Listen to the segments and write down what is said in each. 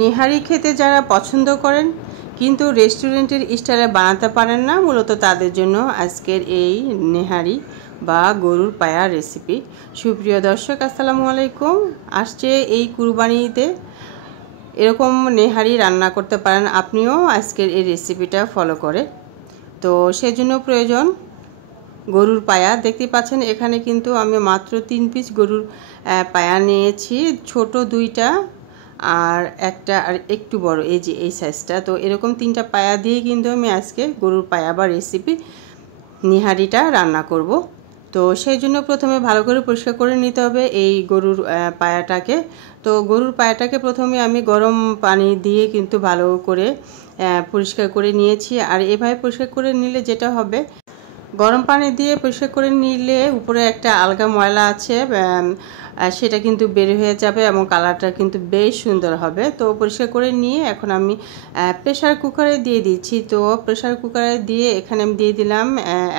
নেহারি খেতে যারা পছন্দ করেন কিন্তু রেস্টুরেন্টের স্টাইলে বানাতে পারেন না, মূলত তাদের জন্য আজকের এই নেহারি বা গরুর পায়া রেসিপি। সুপ্রিয় দর্শক, আসসালামু আলাইকুম। আসছে এই কুরবানি ঈদে এরকম নেহারি রান্না করতে পারেন আপনিও আজকের এই রেসিপিটা ফলো করে। তো সেজন্য প্রয়োজন গরুর পায়া। দেখতে পাচ্ছেন এখানে কিন্তু আমি মাত্র 3 পিস গরুর পায়া নিয়েছি, ছোট 2টা আর একটা আর একটু বড়, এই যে এই সাইজটা। তো এরকম 3টা পায়া দিয়ে কিন্তু আমি আজকে গরুর পায়া বা রেসিপি নিহারিটা রান্না করব। তো সেই জন্য প্রথমে ভালো করে পরিষ্কার করে নিতে হবে এই গরুর পায়াটাকে। তো গরুর পায়াটাকে প্রথমে আমি গরম পানি দিয়ে কিন্তু ভালো করে পরিষ্কার করে নিয়েছি। আর এভাবে পরিষ্কার করে নিলে যেটা হবে, গরম পানি দিয়ে পরিষ্কার করে নিলে উপরে একটা আলগা ময়লা আছে সেটা কিন্তু বের হয়ে যাবে এবং কালারটা কিন্তু বেশ সুন্দর হবে। তো পরিষ্কার করে নিয়ে এখন আমি প্রেসার কুকারে দিয়ে দিচ্ছি। তো প্রেসার কুকারে দিয়ে এখানে আমি দিয়ে দিলাম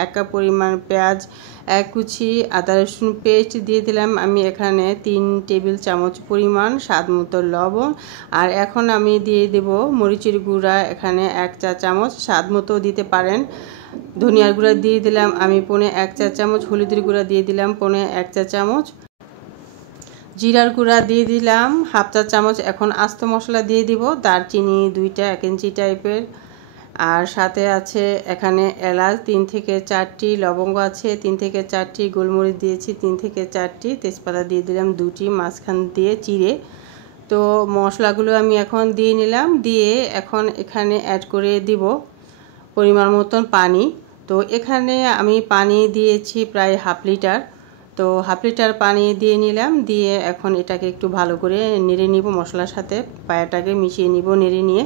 1 কাপ পরিমাণ পেঁয়াজ কুচি, আদা রসুন পেস্ট দিয়ে দিলাম আমি এখানে 3 টেবিল চামচ পরিমাণ, স্বাদ মতো লবণ। আর এখন আমি দিয়ে দেব মরিচের গুঁড়া, এখানে 1 চা চামচ, স্বাদ মতো দিতে পারেন। ধনিয়ার গুঁড়া দিয়ে দিলাম আমি 1 চা চামচ, হলুদের গুঁড়া দিয়ে দিলাম 1 চা চামচ, জিরার গুঁড়া দিয়ে দিলাম 1/2 চা চামচ। এখন আস্ত মশলা দিয়ে দিব, দারচিনি 2টা 1 ইঞ্চি টাইপের, আর সাথে আছে এখানে এলাচ 3 থেকে 4টি, লবঙ্গ আছে 3 থেকে 4টি, গোলমরিচ দিয়েছি 3 থেকে 4টি, তেজপাতা দিয়ে দিলাম 2টি মাঝখান দিয়ে চিড়ে। তো মশলাগুলো আমি এখন দিয়ে নিলাম, দিয়ে এখন এখানে অ্যাড করে দিব পরিমাণ মতন পানি। তো এখানে আমি পানি দিয়েছি প্রায় 1/2 লিটার। তো 1/2 লিটার পানি দিয়ে নিলাম, দিয়ে এখন এটাকে একটু ভালো করে নেড়ে নিব, মশলার সাথে পায়াটাকে মিশিয়ে নিব নেড়ে নিয়ে।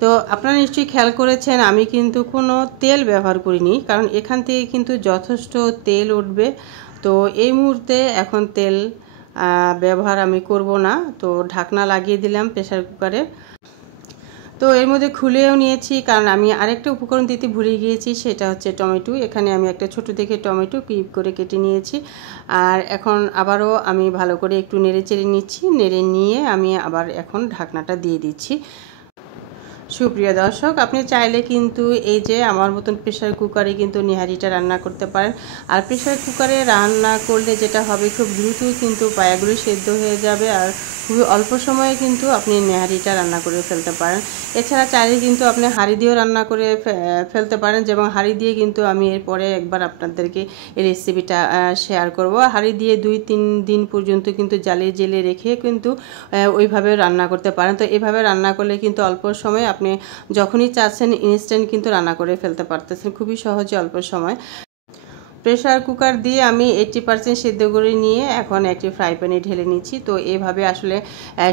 তো আপনারা নিশ্চয়ই খেয়াল করেছেন আমি কিন্তু কোনো তেল ব্যবহার করিনি, কারণ এখান থেকে কিন্তু যথেষ্ট তেল উঠবে। তো এই মুহূর্তে এখন তেল ব্যবহার আমি করব না। তো ঢাকনা লাগিয়ে দিলাম প্রেসার কুকারে। তো এর মধ্যে খুলেও নিয়েছি, কারণ আমি আরেকটা উপকরণ দিতে ভুলে গিয়েছি, সেটা হচ্ছে টমেটো। এখানে আমি একটা ছোট দেখে টমেটো কিউব করে কেটে নিয়েছি। আর এখন আবারও আমি ভালো করে একটু নেড়ে চেড়ে নিচ্ছি, নেড়ে নিয়ে আমি আবার এখন ঢাকনাটা দিয়ে দিচ্ছি। সুপ্রিয় দর্শক, আপনি চাইলে কিন্তু এই যে আমার মতন প্রেসার কুকারে কিন্তু নিহারিটা রান্না করতে পারেন। আর প্রেসার কুকারে রান্না করলে যেটা হবে, খুব দ্রুত কিন্তু পায়াগুলো সেদ্ধ হয়ে যাবে, আর খুবই অল্প সময়ে কিন্তু আপনি নেহারিটা রান্না করে ফেলতে পারেন। এছাড়া চাইলে কিন্তু আপনি হাঁড়ি দিয়েও রান্না করে ফেলতে পারেন, যেমন হাঁড়ি দিয়ে কিন্তু আমি এরপরে একবার আপনাদেরকে এই রেসিপিটা শেয়ার করব। হাঁড়ি দিয়ে 2-3 দিন পর্যন্ত কিন্তু জ্বালিয়ে জেলে রেখে কিন্তু ওইভাবে রান্না করতে পারেন। তো এভাবে রান্না করলে কিন্তু অল্প সময়ে আপনি যখনই চাচ্ছেন ইনস্ট্যান্ট কিন্তু রান্না করে ফেলতে পারতেছেন, খুবই সহজে অল্প সময়। প্রেসার কুকার দিয়ে আমি 80% সিদ্ধ করে নিয়ে এখন একটি ফ্রাই প্যানে ঢেলে নিচ্ছি। তো এভাবে আসলে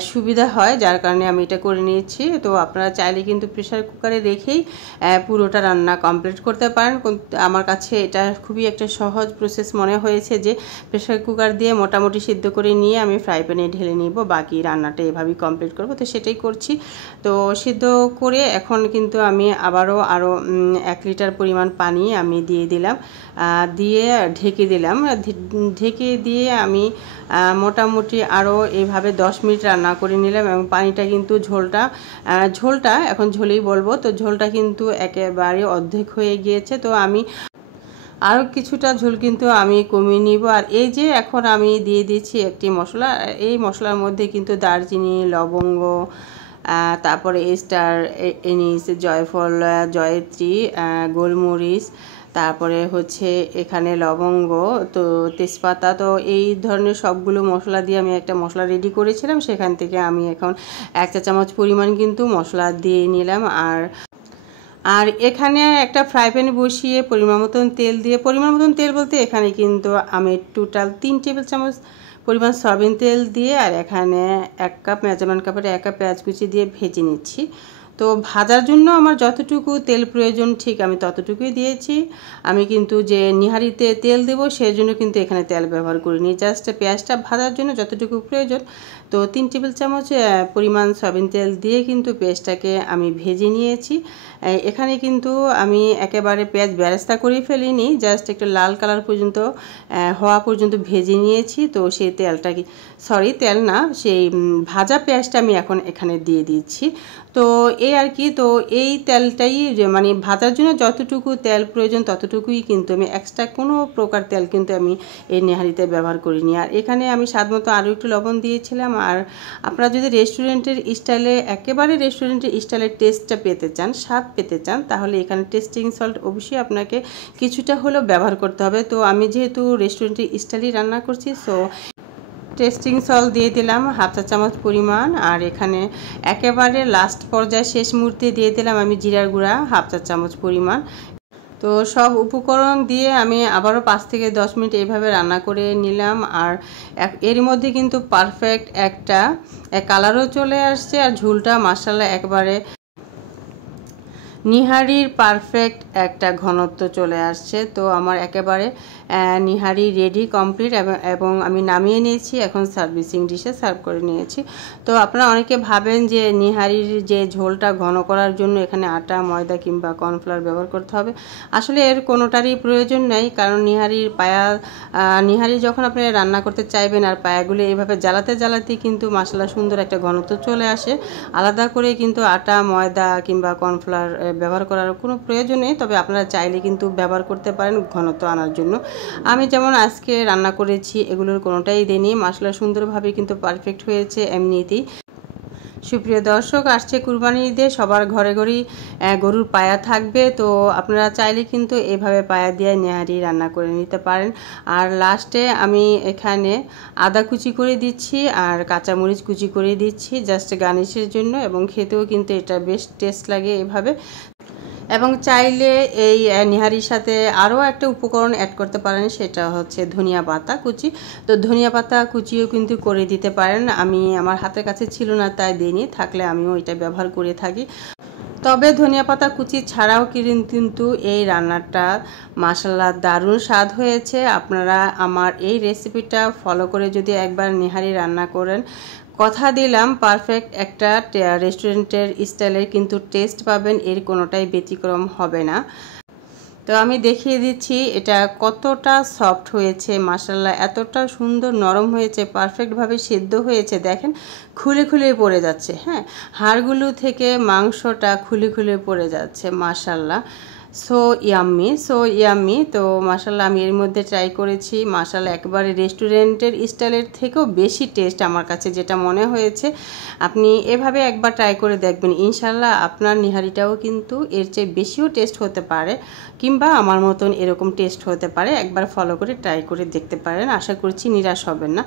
সুবিধা হয়, যার কারণে আমি এটা করে নিয়েছি। তো আপনারা চাইলে কিন্তু প্রেসার কুকারে রেখেই পুরোটা রান্না কমপ্লিট করতে পারেন। আমার কাছে এটা খুবই একটা সহজ প্রসেস মনে হয়েছে, যে প্রেসার কুকার দিয়ে মোটামুটি সিদ্ধ করে নিয়ে আমি ফ্রাই প্যানে ঢেলে নিব, বাকি রান্নাটা এভাবেই কমপ্লিট করব। তো সেটাই করছি। তো সিদ্ধ করে এখন কিন্তু আমি আবারও আরও 1 লিটার পরিমাণ পানি আমি দিয়ে দিলাম, দিয়ে ঢেকে দিলাম। ঢেকে দিয়ে আমি মোটামুটি আরও এইভাবে 10 মিনিট রান্না করে নিলাম, এবং পানিটা কিন্তু ঝোলটা এখন ঝোলেই বলবো। তো ঝোলটা কিন্তু একেবারে অর্ধেক হয়ে গিয়েছে। তো আমি আরও কিছুটা ঝোল কিন্তু আমি কমিয়ে নিব। আর এই যে এখন আমি দিয়ে দিচ্ছি একটি মশলা, এই মশলার মধ্যে কিন্তু দারচিনি, লবঙ্গ, তারপরে স্টার এনিস, জয়ফল, জয়ত্রী, গোলমরিচ, তারপরে হচ্ছে এখানে লবঙ্গ, তো তেজপাতা। তো এই ধরনের সবগুলো মশলা দিয়ে আমি একটা মশলা রেডি করেছিলাম, সেখান থেকে আমি এখন 1 চা চামচ পরিমাণ কিন্তু মশলা দিয়ে নিলাম। আর এখানে একটা ফ্রাই প্যানে বসিয়ে পরিমাণ মতন তেল দিয়ে, পরিমাণ মতন তেল বলতে এখানে কিন্তু আমি টোটাল 3 টেবিল চামচ পরিমাণ সয়াবিন তেল দিয়ে, আর এখানে 1 কাপ মেজারমেন্ট কাপের 1 কাপ পেঁয়াজ কুচি দিয়ে ভেজে নিচ্ছি। তো ভাজার জন্য আমার যতটুকু তেল প্রয়োজন ঠিক আমি ততটুকুই দিয়েছি। আমি কিন্তু যে নিহারিতে তেল দেবো সেই জন্য কিন্তু এখানে তেল ব্যবহার করিনি, জাস্ট পেঁয়াজটা ভাজার জন্য যতটুকু প্রয়োজন। তো 3 টেবিল চামচ পরিমাণ সয়াবিন তেল দিয়ে কিন্তু পেঁয়াজটাকে আমি ভেজে নিয়েছি। এখানে কিন্তু আমি একেবারে পেঁয়াজ বেরেস্তা করে ফেলিনি, জাস্ট একটু লাল কালার পর্যন্ত হওয়া পর্যন্ত ভেজে নিয়েছি। তো সেই তেলটাকে তেল না, সেই ভাজা পেঁয়াজটা আমি এখন এখানে দিয়ে দিচ্ছি। তো এই আর কি, তো এই তেলটাই মানে ভাজার জন্য যতটুকু তেল প্রয়োজন ততটুকুই কিন্তু আমি এক্সট্রা কোনো প্রকার তেল কিন্তু আমি এই নেহারিতে ব্যবহার করিনি। আর এখানে আমি স্বাদ মতো আরও একটু লবণ দিয়েছিলাম। আর আপনারা যদি রেস্টুরেন্টের স্টাইলে একেবারে রেস্টুরেন্টের স্টাইলের টেস্টটা পেতে চান, স্বাদ পেতে চান, তাহলে এখানে টেস্টিং সল্ট অবশ্যই আপনাকে কিছুটা হলেও ব্যবহার করতে হবে। তো আমি যেহেতু রেস্টুরেন্টের স্টাইলেই রান্না করছি, সো টেস্টিং সল্ট দিয়ে দিলাম 1/2 চা চামচ পরিমাণ। আর এখানে একেবারে লাস্ট পর্যায়ে শেষ মুহূর্তে দিয়ে দিলাম আমি জিরার গুঁড়া 1/2 চা চামচ পরিমাণ। তো সব উপকরণ দিয়ে আমি আবারও 5 থেকে 10 মিনিট এইভাবে রান্না করে নিলাম। আর এর মধ্যে কিন্তু পারফেক্ট একটা কালারও চলে আসছে, আর ঝোলটা মাশাআল্লাহ একবারে নিহারির পারফেক্ট একটা ঘনত্ব চলে আসছে। তো আমার একেবারে নিহারি রেডি কমপ্লিট, এবং আমি নামিয়ে নিয়েছি, এখন সার্ভিসিং ডিশে সার্ভ করে নিয়েছি। তো আপনারা অনেকে ভাবেন যে নিহারির যে ঝোলটা ঘন করার জন্য এখানে আটা, ময়দা কিংবা কর্নফ্লাওয়ার ব্যবহার করতে হবে। আসলে এর কোনোটারই প্রয়োজন নেই, কারণ নিহারি যখন আপনি রান্না করতে চাইবেন আর পায়াগুলো এইভাবে জ্বালাতে জ্বালাতে কিন্তু মাশাআল্লাহ সুন্দর একটা ঘনত্ব চলে আসে। আলাদা করে কিন্তু আটা, ময়দা কিংবা কর্নফ্লাওয়ার ব্যবহার করার কোনো প্রয়োজন নেই, তবে আপনারা চাইলে কিন্তু ব্যবহার করতে পারেন ঘনত্ব আনার জন্য। আমি যেমন আজকে রান্না করেছি এগুলোর কোনোটাই দিইনি, মাশাআল্লাহ সুন্দরভাবে কিন্তু পারফেক্ট হয়েছে এমনিতেই। সুপ্রিয় দর্শক, আসছে কুরবানির ঈদে সবার ঘরে ঘরেই গরুর পায়া থাকবে। তো আপনারা চাইলে কিন্তু এভাবে পায়া দিয়ে নেহারি রান্না করে নিতে পারেন। আর লাস্টে আমি এখানে আদা কুচি করে দিচ্ছি আর কাঁচামরিচ কুচি করে দিচ্ছি জাস্ট গার্নিশের জন্য, এবং খেতেও কিন্তু এটা বেশ টেস্ট লাগে এভাবে। এবং চাইলে এই নিহারির সাথে আরও একটা উপকরণ অ্যাড করতে পারেন, সেটা হচ্ছে ধনিয়া পাতা কুচি। তো ধনিয়া পাতা কুচিও কিন্তু করে দিতে পারেন, আমি আমার হাতের কাছে ছিল না তাই দিইনি, থাকলে আমিও এটা ব্যবহার করে থাকি। তবে ধনিয়া পাতা কুচি ছাড়াও কিন্তু এই রান্নাটা মাশাআল্লাহ দারুণ স্বাদ হয়েছে। আপনারা আমার এই রেসিপিটা ফলো করে যদি একবার নিহারি রান্না করেন, কথা দিলাম পারফেক্ট একটা রেস্টুরেন্টের স্টাইলের কিন্তু টেস্ট পাবেন, এর কোনোটাই ব্যতিক্রম হবে না। তো আমি দেখিয়ে দিচ্ছি এটা কতটা সফট হয়েছে, মাশাআল্লাহ এতটা সুন্দর নরম হয়েছে, পারফেক্টভাবে সিদ্ধ হয়েছে। দেখেন খুলে খুলে পড়ে যাচ্ছে, হ্যাঁ, হাড়গুলো থেকে মাংসটা খুলে খুলে পড়ে যাচ্ছে, মাশাআল্লাহ সো ইয়াম্মি। তো মাশাআল্লাহ আমি এর মধ্যে ট্রাই করেছি, মাশাআল্লাহ একেবারে রেস্টুরেন্টের স্টাইলের থেকেও বেশি টেস্ট আমার কাছে যেটা মনে হয়েছে। আপনি এভাবে একবার ট্রাই করে দেখবেন, ইনশাআল্লাহ আপনার নিহারিটাও কিন্তু এর চেয়ে বেশিও টেস্ট হতে পারে, কিংবা আমার মতন এরকম টেস্ট হতে পারে। একবার ফলো করে ট্রাই করে দেখতে পারেন, আশা করছি নিরাশ হবেন না।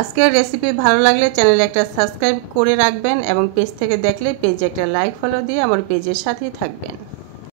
আজকের রেসিপি ভালো লাগলে চ্যানেলে একটা সাবস্ক্রাইব করে রাখবেন, এবং পেজ থেকে দেখলে পেজে একটা লাইক ফলো দিয়ে আমার পেজের সাথেই থাকবেন।